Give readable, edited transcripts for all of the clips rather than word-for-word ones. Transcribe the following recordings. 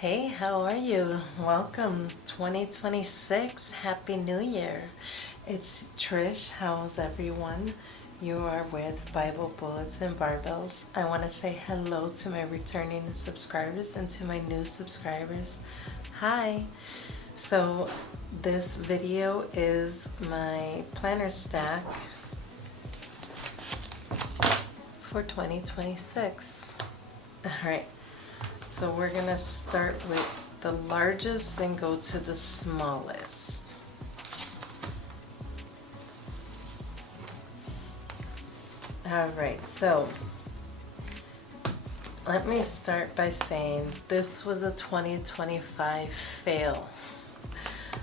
Hey, how are you? Welcome 2026. Happy New Year. It's Trish. How's everyone? You are with Bible Bullets and Barbells. I want to say hello to my returning subscribers and to my new subscribers. Hi. So this video is my planner stack for 2026. All right. So we're going to start with the largest and go to the smallest. All right, so let me start by saying this was a 2025 fail.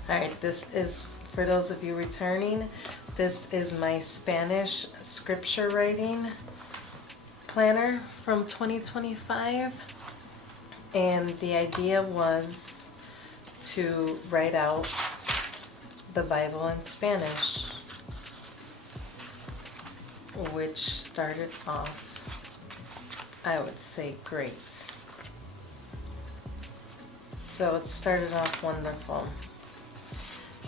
All right, this is, for those of you returning, this is my Spanish scripture writing planner from 2025. And the idea was to write out the Bible in Spanish, which started off, I would say, great. So it started off wonderful.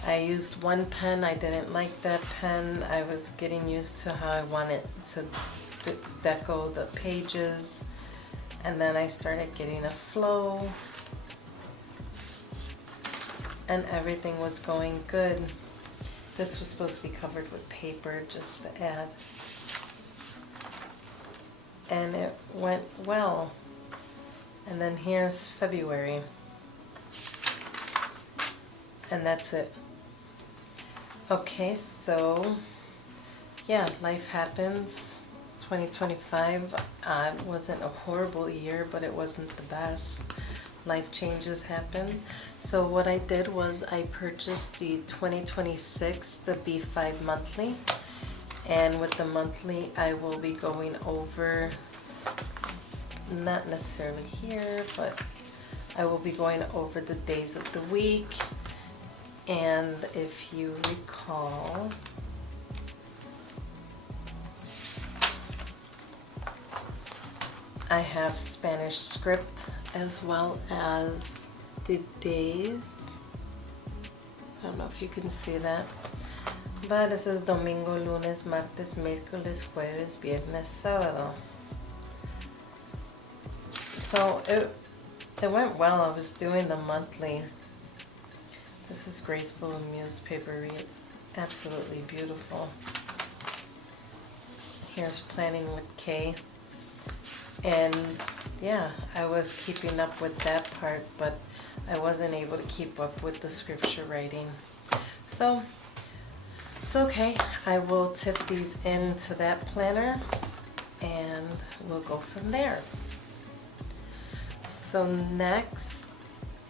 I used one pen. I didn't like that pen. I was getting used to how I wanted to deco the pages. And then I started getting a flow, and everything was going good. This was supposed to be covered with paper just to add, and it went well. And then here's February, and that's it. Okay, so yeah, life happens. 2025 wasn't a horrible year, but it wasn't the best. Life changes happen. So what I did was I purchased the 2026, the B5 monthly. And with the monthly, I will be going over, not necessarily here, but I will be going over the days of the week. And if you recall, I have Spanish script as well as the days. I don't know if you can see that. But it says Domingo, Lunes, Martes, Miércoles, Jueves, Viernes, Sábado. So it went well. I was doing the monthly. This is graceful and Muse papery. It's absolutely beautiful. Here's Planning with Kay. And yeah, I was keeping up with that part, but I wasn't able to keep up with the scripture writing. So it's okay. I will tip these into that planner and we'll go from there. So next,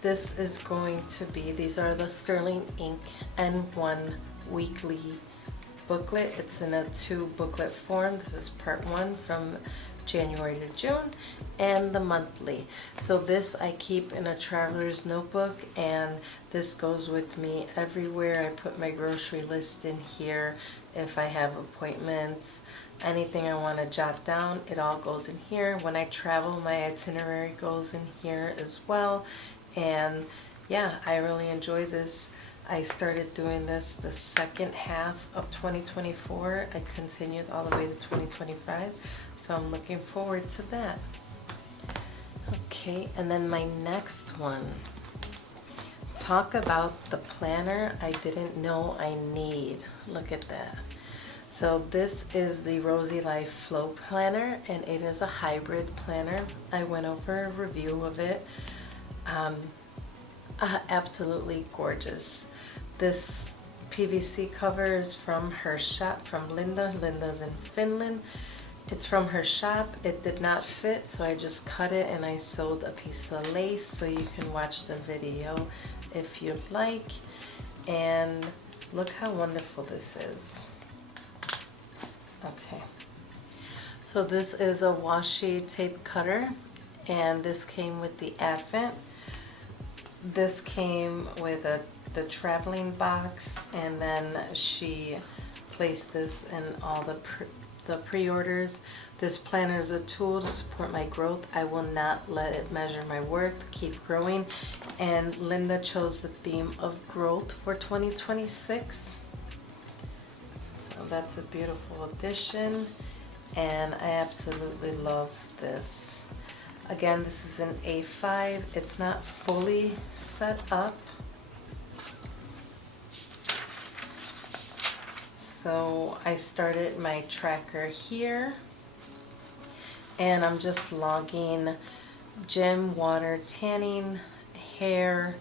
this is going to be, these are the Sterling Ink N1 weekly booklet. It's in a 2 booklet form. This is part 1 from January to June, and the monthly. So this I keep in a traveler's notebook, and this goes with me everywhere. I put my grocery list in here. If I have appointments, anything I want to jot down, it all goes in here. When I travel, my itinerary goes in here as well. And yeah, I really enjoy this. I started doing this the second half of 2024. I continued all the way to 2025. So I'm looking forward to that. Okay, and then my next one. Talk about the planner I didn't know I need. Look at that. So this is the Rosy Life Flow Planner, and it is a hybrid planner. I went over a review of it. Absolutely gorgeous. This PVC cover is from her shop, from Linda. Linda's in Finland. It's from her shop. It did not fit, so I just cut it and I sewed a piece of lace, so you can watch the video if you'd like. And look how wonderful this is. Okay. So this is a washi tape cutter, and this came with the Advent. This came with the traveling box, and then she placed this in all the pre-orders. This planner is a tool to support my growth. I will not let it measure my worth. Keep growing. And Linda chose the theme of growth for 2026. So that's a beautiful addition. And I absolutely love this. Again, this is an A5. It's not fully set up. So I started my tracker here. And I'm just logging gym, water, tanning, hair,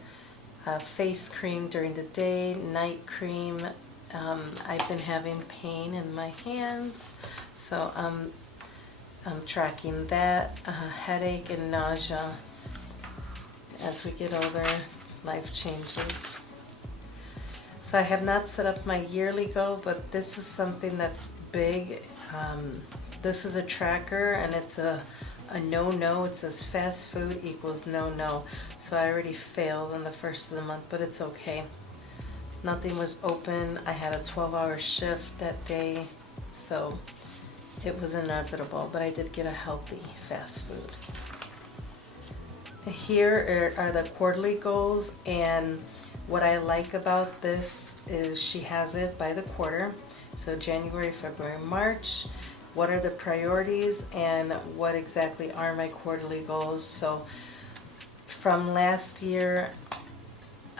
face cream during the day, night cream. I've been having pain in my hands, so I'm tracking that. Headache and nausea. As we get older, life changes. So I have not set up my yearly goal, but this is something that's big. This is a tracker, and it's a no-no. It says fast food equals no-no. So I already failed on the first of the month, but it's okay. Nothing was open. I had a 12-hour shift that day, so it was inevitable, but I did get a healthy fast food. Here are the quarterly goals, and what I like about this is she has it by the quarter. So January, February, March. What are the priorities and what exactly are my quarterly goals? So from last year,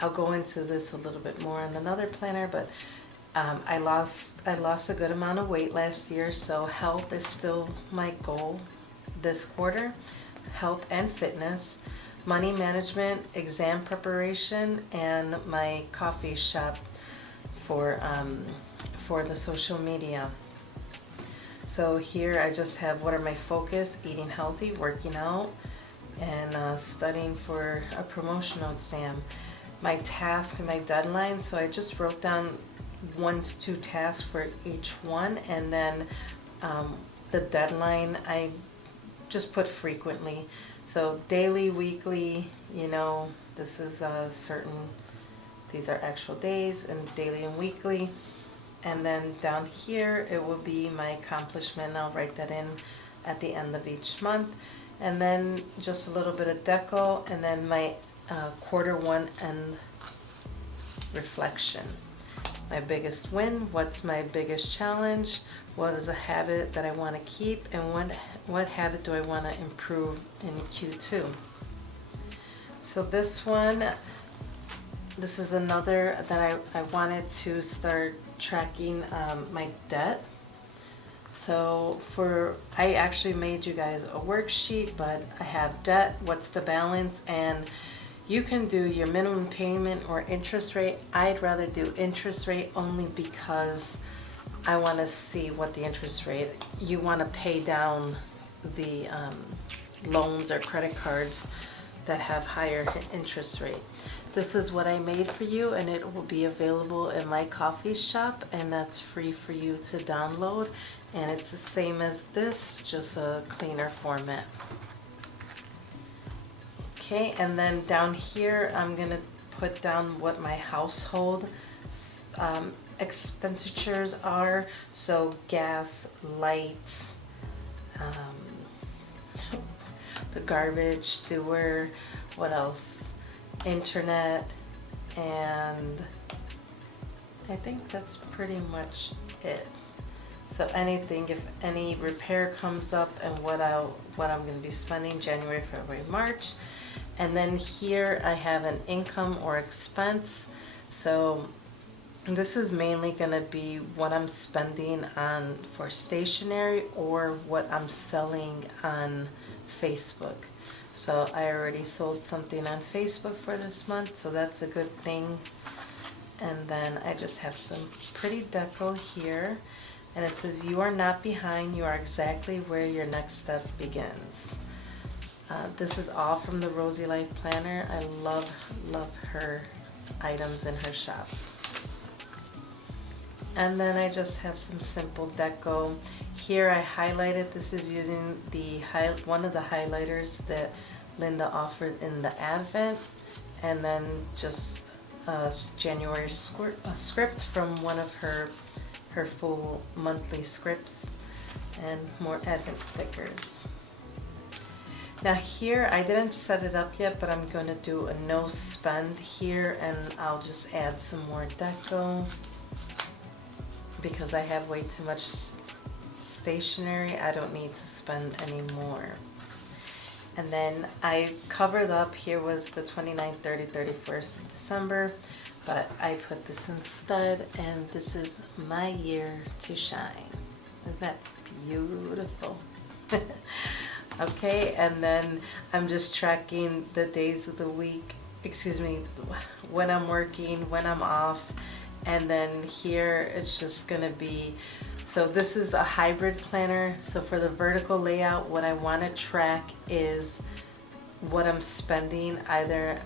I'll go into this a little bit more in another planner, but I lost a good amount of weight last year, so health is still my goal this quarter. Health and fitness, money management, exam preparation, and my coffee shop for the social media. So here I just have what are my focus: eating healthy, working out, and studying for a promotional exam. My task and my deadline, so I just wrote down 1 to 2 tasks for each one, and then the deadline I just put frequently. So daily, weekly, this is these are actual days, and daily and weekly. And then down here, it will be my accomplishment. I'll write that in at the end of each month. And then just a little bit of deco, and then my quarter one end reflection. My biggest win, what's my biggest challenge, what is a habit that I want to keep, and what habit do I want to improve in Q2. So this is another that I wanted to start tracking my debt. So I actually made you guys a worksheet, but I have debt, what's the balance, and you can do your minimum payment or interest rate. I'd rather do interest rate only because I want to see what the interest rate, you want to pay down the loans or credit cards that have higher interest rate. This is what I made for you, and it will be available in my coffee shop, and that's free for you to download. And it's the same as this, just a cleaner format. Okay, and then down here, I'm gonna put down what my household expenditures are. So gas, lights, the garbage, sewer, what else? Internet, and I think that's pretty much it. So anything, if any repair comes up, and what I'm going to be spending January, February, March. And then here I have an income or expense. So this is mainly going to be what I'm spending on for stationery or what I'm selling on Facebook. So I already sold something on Facebook for this month, so that's a good thing. And then I just have some pretty deco here. And it says, you are not behind, you are exactly where your next step begins. This is all from the Rosy Life Planner. I love her items in her shop. And then I just have some simple deco. Here I highlighted, this is using one of the highlighters that Linda offered in the Advent. And then just January script from one of her full monthly scripts. and more advent stickers. Now here, I didn't set it up yet, but I'm going to do a no spend here, and I'll just add some more deco because I have way too much stationery. I don't need to spend any more. And then I covered up, here was the 29th, 30th, 31st of December, but I put this instead, and this is my year to shine. Isn't that beautiful? Okay, and then I'm just tracking the days of the week, excuse me, when I'm working, when I'm off, and then here it's just gonna be, so this is a hybrid planner. So for the vertical layout, what I want to track is what I'm spending, either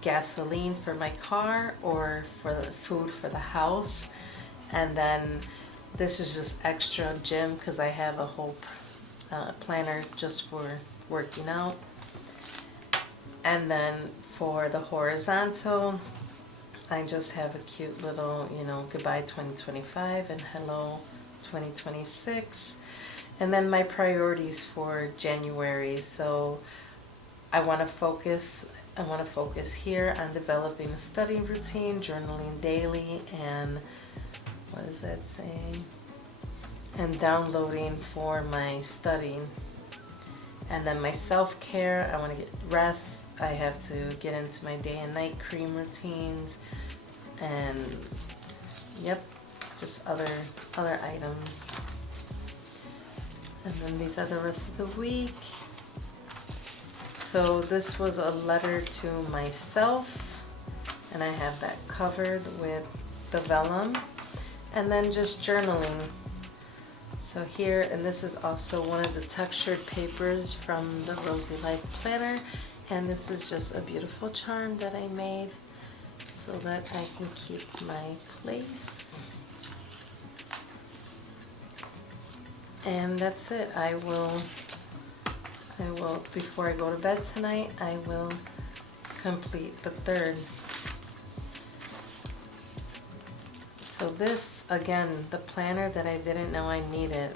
gasoline for my car or for the food for the house. And then this is just extra gym because I have a whole planner just for working out. And then for the horizontal, I just have a cute little, you know, goodbye 2025 and hello 2026. And then my priorities for January. So I want to focus here on developing a study routine, journaling daily, and what does that say? And downloading for my studying. And then my self-care, I want to get rest. I have to get into my day and night cream routines, and yep, just other items. And then these are the rest of the week. So this was a letter to myself, and I have that covered with the vellum. And then just journaling. So here, and this is also one of the textured papers from the Rosy Life Planner, and this is just a beautiful charm that I made so that I can keep my place. And that's it. I will, before I go to bed tonight, I will complete the third. So this, again, the planner that I didn't know I needed.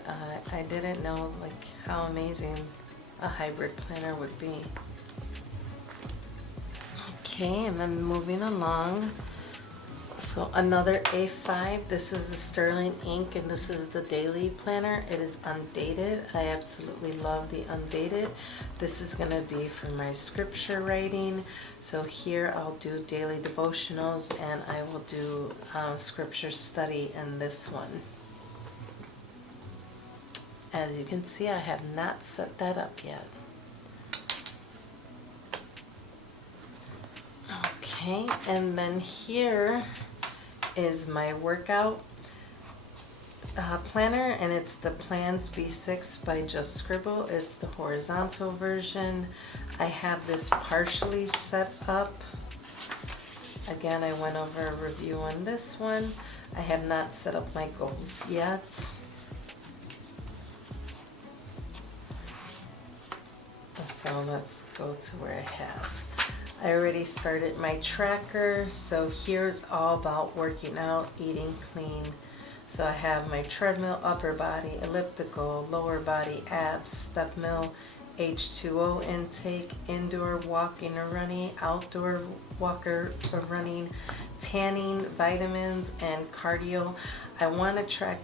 I didn't know like how amazing a hybrid planner would be. Okay, and then moving along. So another A5, this is the sterling ink, and this is the daily planner. It is undated. I absolutely love the undated. This is going to be for my scripture writing. So here I'll do daily devotionals, and I will do scripture study in this one. As you can see, I have not set that up yet. Okay, and then here is my workout planner, and it's the Plans B6 by Just Scribble. It's the horizontal version. I have this partially set up. Again, I went over a review on this one. I have not set up my goals yet. So let's go to where I have. I already started my tracker, so here's all about working out, eating clean. So I have my treadmill, upper body, elliptical, lower body, abs, step mill, H2O intake, indoor walking or running, outdoor walker or running, tanning, vitamins, and cardio. I want to track,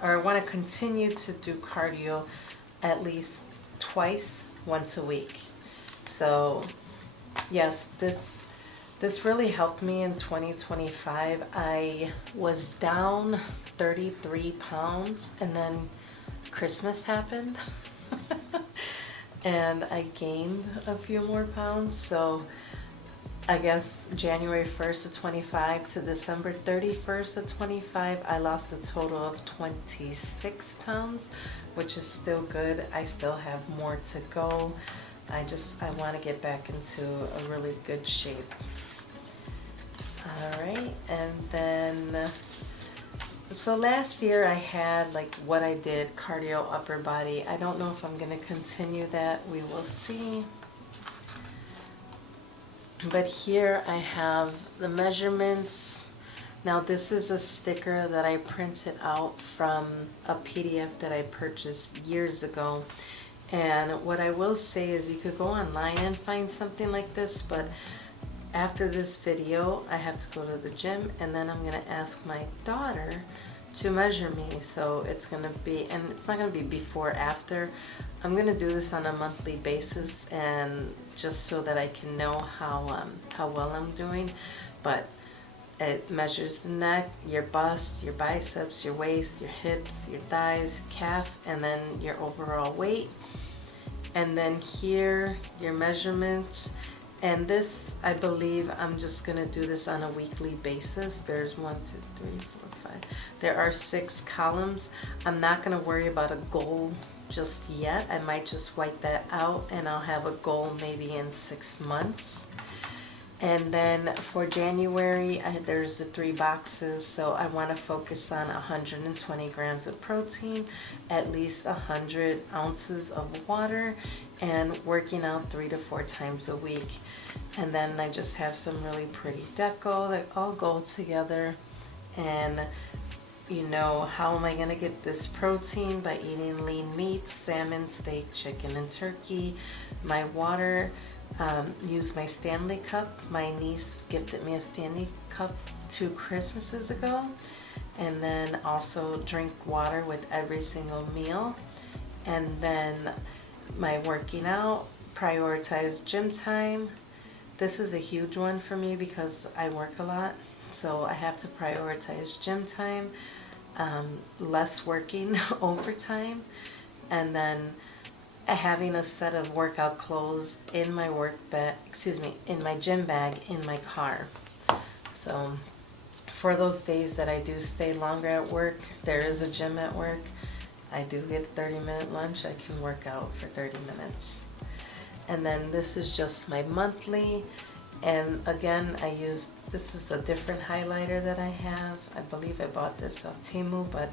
or I want to continue to do cardio at least once a week. So yes, this really helped me in 2025. I was down 33 pounds, and then Christmas happened and I gained a few more pounds. So I guess January 1st of 25 to December 31st of 25, I lost a total of 26 pounds, which is still good. I still have more to go. I want to get back into a really good shape. All right, and then, so last year I had like what I did, cardio, upper body. I don't know if I'm going to continue that. We will see. But here I have the measurements. Now this is a sticker that I printed out from a PDF that I purchased years ago. And what I will say is you could go online and find something like this, but after this video I have to go to the gym, and then I'm going to ask my daughter to measure me. So it's going to be, and it's not going to be before, after. I'm going to do this on a monthly basis, and just so that I can know how well I'm doing. But it measures the neck, your bust, your biceps, your waist, your hips, your thighs, calf, and then your overall weight. And then here, your measurements. And this, I believe, I'm just going to do this on a weekly basis. There's 1, 2, 3, 4, 5. There are 6 columns. I'm not going to worry about a goal just yet. I might just wipe that out, and I'll have a goal maybe in 6 months. And then for January, there's the 3 boxes. So I want to focus on 120 grams of protein, at least 100 ounces of water, and working out 3 to 4 times a week. And then I just have some really pretty deco that all go together. And you know, how am I going to get this protein? By eating lean meats, salmon, steak, chicken, and turkey. My water, use my Stanley cup. My niece gifted me a Stanley cup 2 Christmases ago. And then also drink water with every single meal. And then my working out, prioritize gym time. This is a huge one for me because I work a lot. So I have to prioritize gym time, less working overtime, and then having a set of workout clothes in my in my gym bag in my car. So for those days that I do stay longer at work, there is a gym at work. I do get a 30-minute lunch. I can work out for 30 minutes. And then this is just my monthly. And again, this is a different highlighter that I have. I believe I bought this off Temu, but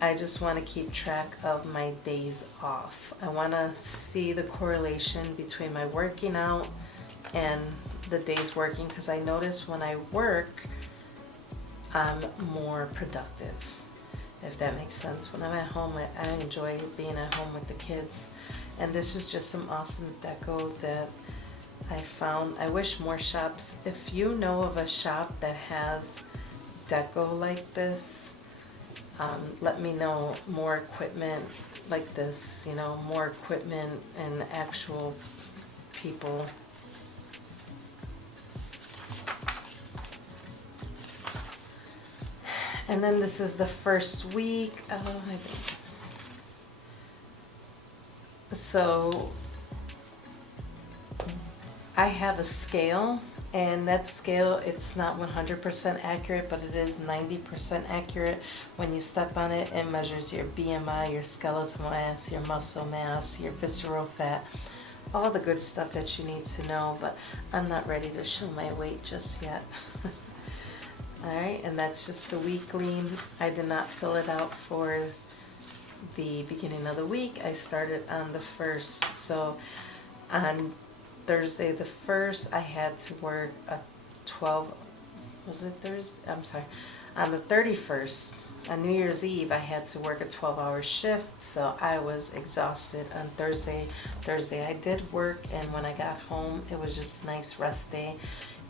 I just want to keep track of my days off. I want to see the correlation between my working out and the days working, because I notice when I work, I'm more productive, if that makes sense. When I'm at home, I enjoy being at home with the kids. And this is just some awesome deco that I found. I wish more shops, if you know of a shop that has deco like this, let me know. More equipment like this, you know, more equipment and actual people. And then this is the first week. So I have a scale, and that scale, it's not 100% accurate, but it is 90% accurate. When you step on it, it measures your BMI, your skeletal mass, your muscle mass, your visceral fat, all the good stuff that you need to know, but I'm not ready to show my weight just yet. Alright, and that's just the weekly. I did not fill it out for the beginning of the week. I started on the 1st, so on Thursday the 1st, I had to work a 12, was it Thursday? I'm sorry. On the 31st, on New Year's Eve, I had to work a 12-hour shift, so I was exhausted on Thursday. Thursday I did work, and when I got home, it was just a nice rest day.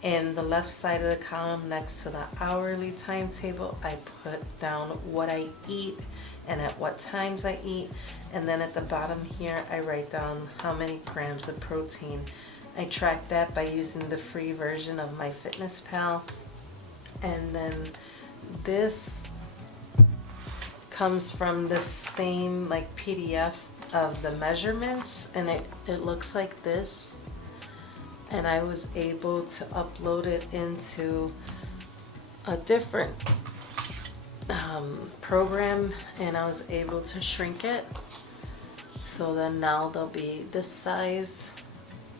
In the left side of the column next to the hourly timetable, I put down what I eat and at what times I eat. And then at the bottom here, I write down how many grams of protein. I track that by using the free version of MyFitnessPal. And then this comes from the same like PDF of the measurements, and it looks like this. And I was able to upload it into a different program, and I was able to shrink it. So then now they'll be this size,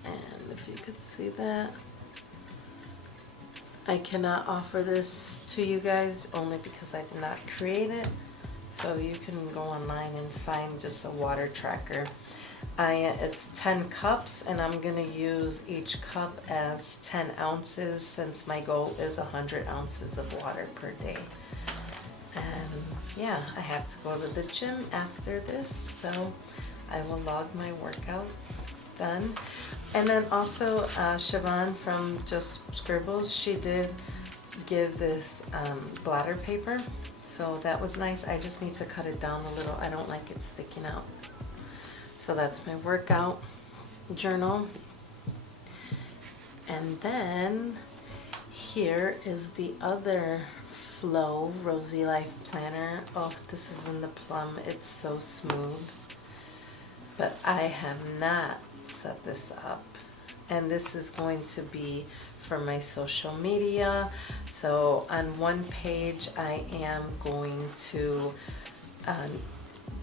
and if you could see that. I cannot offer this to you guys only because I did not create it. So you can go online and find just a water tracker. It's 10 cups, and I'm gonna use each cup as 10 ounces since my goal is 100 ounces of water per day. And yeah, I have to go to the gym after this, so I will log my workout done. And then also Siobhan from Just Scribbles, she did give this bladder paper, so that was nice. I just need to cut it down a little. I don't like it sticking out. So that's my workout journal. And then here is the other Flow Rosy Life Planner. Oh, this is in the plum. It's so smooth. But I have not set this up. And this is going to be for my social media. So on one page, I am going to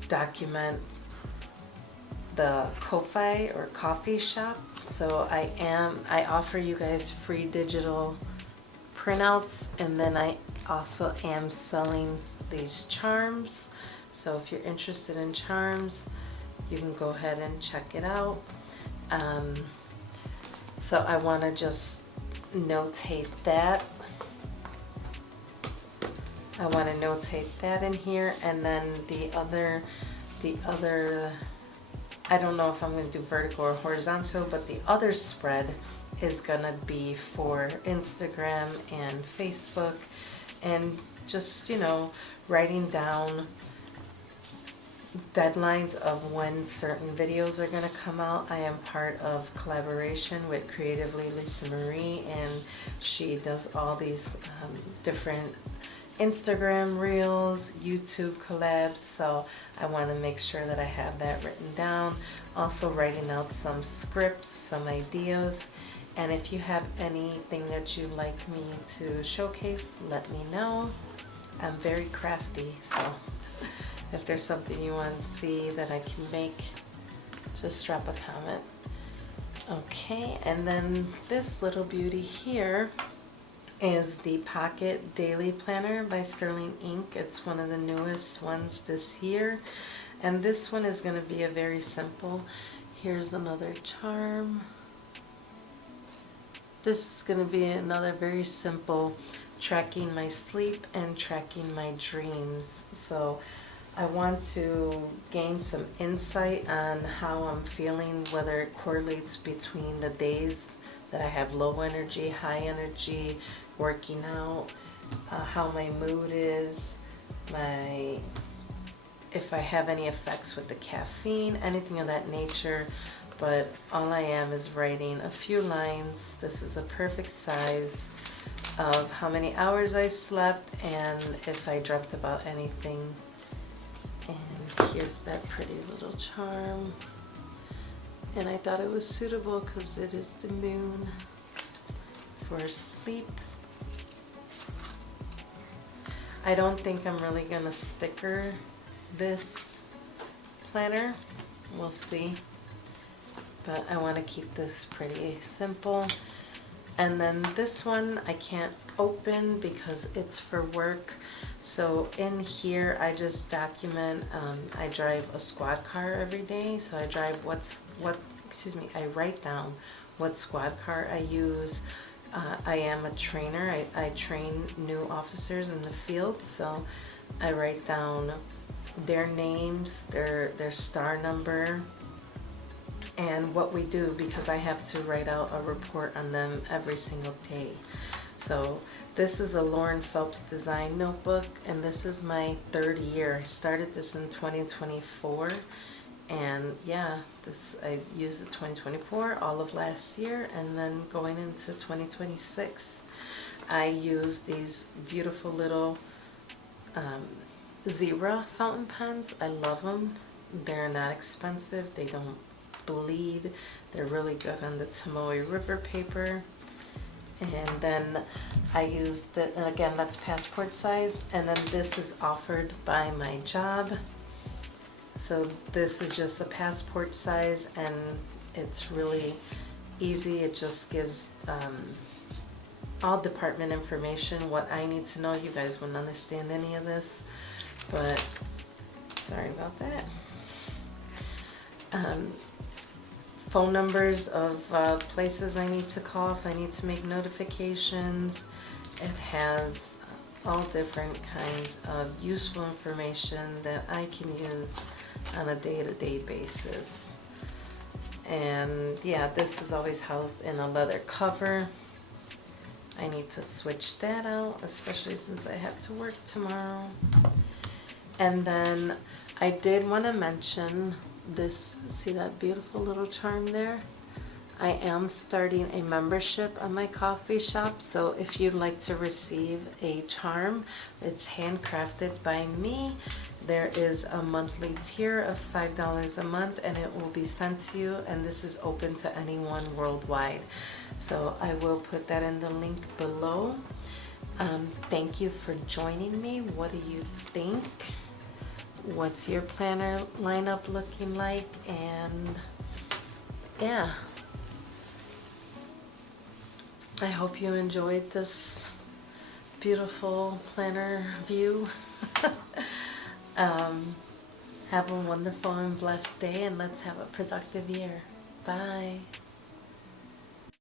document the Ko-Fi or coffee shop. So I offer you guys free digital printouts, and then I also am selling these charms. So if you're interested in charms, you can go ahead and check it out. So I want to just notate that. I want to notate that in here, and then the other, I don't know if I'm going to do vertical or horizontal, but the other spread is going to be for Instagram and Facebook, and just, you know, writing down deadlines of when certain videos are going to come out. I am part of collaboration with Creatively Lisa Marie, and she does all these different Instagram reels, YouTube collabs, so I want to make sure that I have that written down. Also writing out some scripts, some ideas, and if you have anything that you'd like me to showcase, let me know. I'm very crafty, so if there's something you want to see that I can make, just drop a comment. Okay, and then this little beauty here is the Pocket Daily Planner by Sterling Ink. It's one of the newest ones this year, and this one is going to be a very simple. Here's another charm. This is going to be another very simple tracking my sleep and tracking my dreams. So I want to gain some insight on how I'm feeling, whether it correlates between the days that I have low energy, high energy, working out, how my mood is, if I have any effects with the caffeine, anything of that nature. But all I am is writing a few lines. This is a perfect size of how many hours I slept and if I dreamt about anything. And here's that pretty little charm. And I thought it was suitable because it is the moon for sleep. I don't think I'm really gonna sticker this planner. We'll see. But I want to keep this pretty simple. And then this one I can't open because it's for work. So in here I just document, I drive a squad car every day. So I drive I write down what squad car I use. I am a trainer. I train new officers in the field. So I write down their names, their star number, and what we do, because I have to write out a report on them every single day. So this is a Lauren Phelps design notebook, and this is my third year. I started this in 2024, and yeah, I used it 2024, all of last year, and then going into 2026. I use these beautiful little zebra fountain pens. I love them. They're not expensive. They don't bleed. They're really good on the Tomoe River paper. And then I used it, and again, that's passport size. And then this is offered by my job. So this is just a passport size, and it's really easy. It just gives all department information, what I need to know. You guys wouldn't understand any of this, but sorry about that. phone numbers of places I need to call if I need to make notifications. It has all different kinds of useful information that I can use on a day-to-day basis. And yeah, this is always housed in a leather cover. I need to switch that out, especially since I have to work tomorrow. And then I did want to mention this, see that beautiful little charm there? I am starting a membership on my coffee shop, so if you'd like to receive a charm, it's handcrafted by me. There is a monthly tier of $5 a month, and it will be sent to you, and this is open to anyone worldwide. So I will put that in the link below. Thank you for joining me. What do you think? What's your planner lineup looking like? And yeah, I hope you enjoyed this beautiful planner view. Have a wonderful and blessed day, and let's have a productive year. Bye.